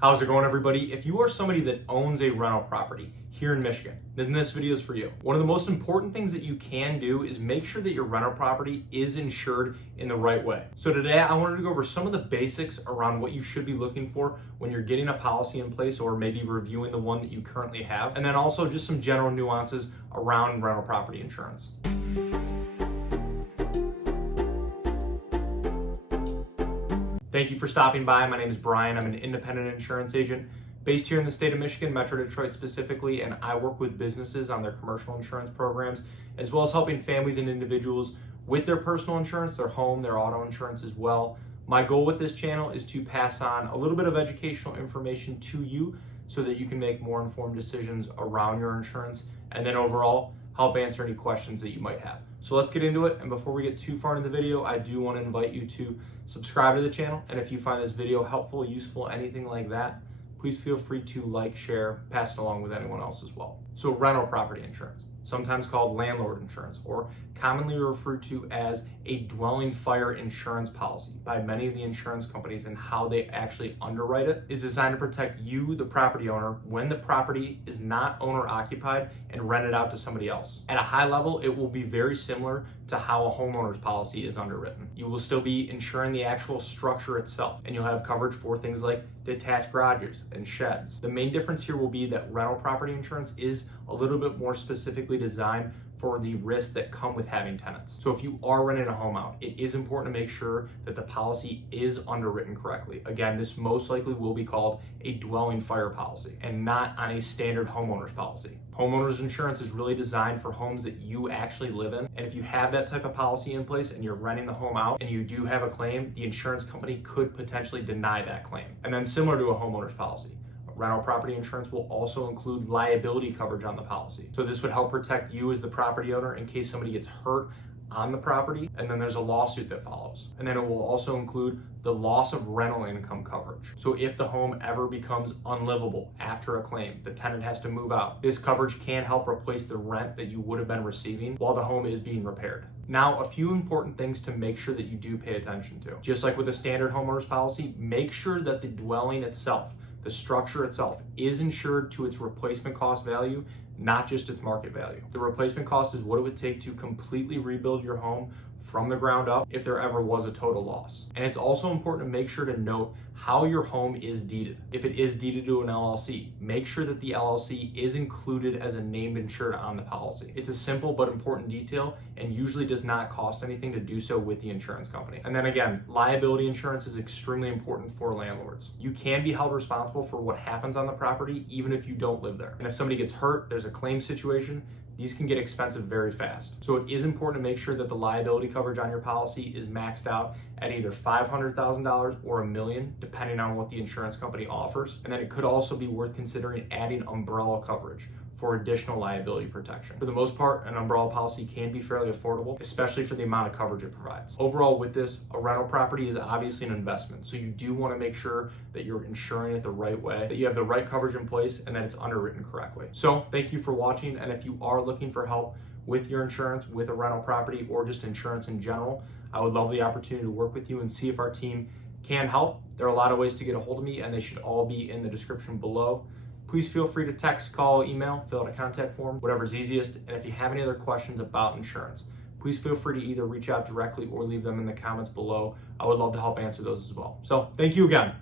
How's it going, everybody? If you are somebody that owns a rental property here in Michigan, then this video is for you. One of the most important things that you can do is make sure that your rental property is insured in the right way. So today I wanted to go over some of the basics around what you should be looking for when you're getting a policy in place or maybe reviewing the one that you currently have, and then also just some general nuances around rental property insurance. Thank you for stopping by. My name is Brian. I'm an independent insurance agent based here in the state of Michigan, Metro Detroit specifically, and I work with businesses on their commercial insurance programs, as well as helping families and individuals with their personal insurance, their home, their auto insurance as well. My goal with this channel is to pass on a little bit of educational information to you so that you can make more informed decisions around your insurance, and then overall help answer any questions that you might have. So let's get into it. And before we get too far into the video, I do want to invite you to subscribe to the channel. And if you find this video helpful, useful, anything like that, please feel free to like, share, pass it along with anyone else as well. So rental property insurance, sometimes called landlord insurance, or commonly referred to as a dwelling fire insurance policy by many of the insurance companies, and how they actually underwrite it, is designed to protect you, the property owner, when the property is not owner occupied and rented out to somebody else. At a high level, it will be very similar to how a homeowner's policy is underwritten. You will still be insuring the actual structure itself, and you'll have coverage for things like detached garages and sheds. The main difference here will be that rental property insurance is a little bit more specifically designed for the risks that come with having tenants. So if you are renting a home out, it is important to make sure that the policy is underwritten correctly. Again, this most likely will be called a dwelling fire policy and not on a standard homeowner's policy. Homeowners insurance is really designed for homes that you actually live in. And if you have that type of policy in place and you're renting the home out and you do have a claim, the insurance company could potentially deny that claim. And then similar to a homeowner's policy, rental property insurance will also include liability coverage on the policy. So this would help protect you as the property owner in case somebody gets hurt on the property, and then there's a lawsuit that follows. And then it will also include the loss of rental income coverage. So if the home ever becomes unlivable after a claim, the tenant has to move out, this coverage can help replace the rent that you would have been receiving while the home is being repaired. Now, a few important things to make sure that you do pay attention to. Just like with a standard homeowner's policy, make sure that the dwelling itself, the structure itself, is insured to its replacement cost value, not just its market value. The replacement cost is what it would take to completely rebuild your home from the ground up if there ever was a total loss. And it's also important to make sure to note how your home is deeded. If it is deeded to an LLC, make sure that the LLC is included as a named insured on the policy. It's a simple but important detail and usually does not cost anything to do so with the insurance company. And then again, liability insurance is extremely important for landlords. You can be held responsible for what happens on the property even if you don't live there. And if somebody gets hurt, there's a claim situation, these can get expensive very fast. So it is important to make sure that the liability coverage on your policy is maxed out at either $500,000 or $1 million, depending on what the insurance company offers. And then it could also be worth considering adding umbrella coverage for additional liability protection. For the most part, an umbrella policy can be fairly affordable, especially for the amount of coverage it provides. Overall, with this, a rental property is obviously an investment. So you do want to make sure that you're insuring it the right way, that you have the right coverage in place, and that it's underwritten correctly. So thank you for watching. And if you are looking for help with your insurance, with a rental property, or just insurance in general, I would love the opportunity to work with you and see if our team can help. There are a lot of ways to get a hold of me, and they should all be in the description below. Please feel free to text, call, email, fill out a contact form, whatever's easiest. And if you have any other questions about insurance, please feel free to either reach out directly or leave them in the comments below. I would love to help answer those as well. So thank you again.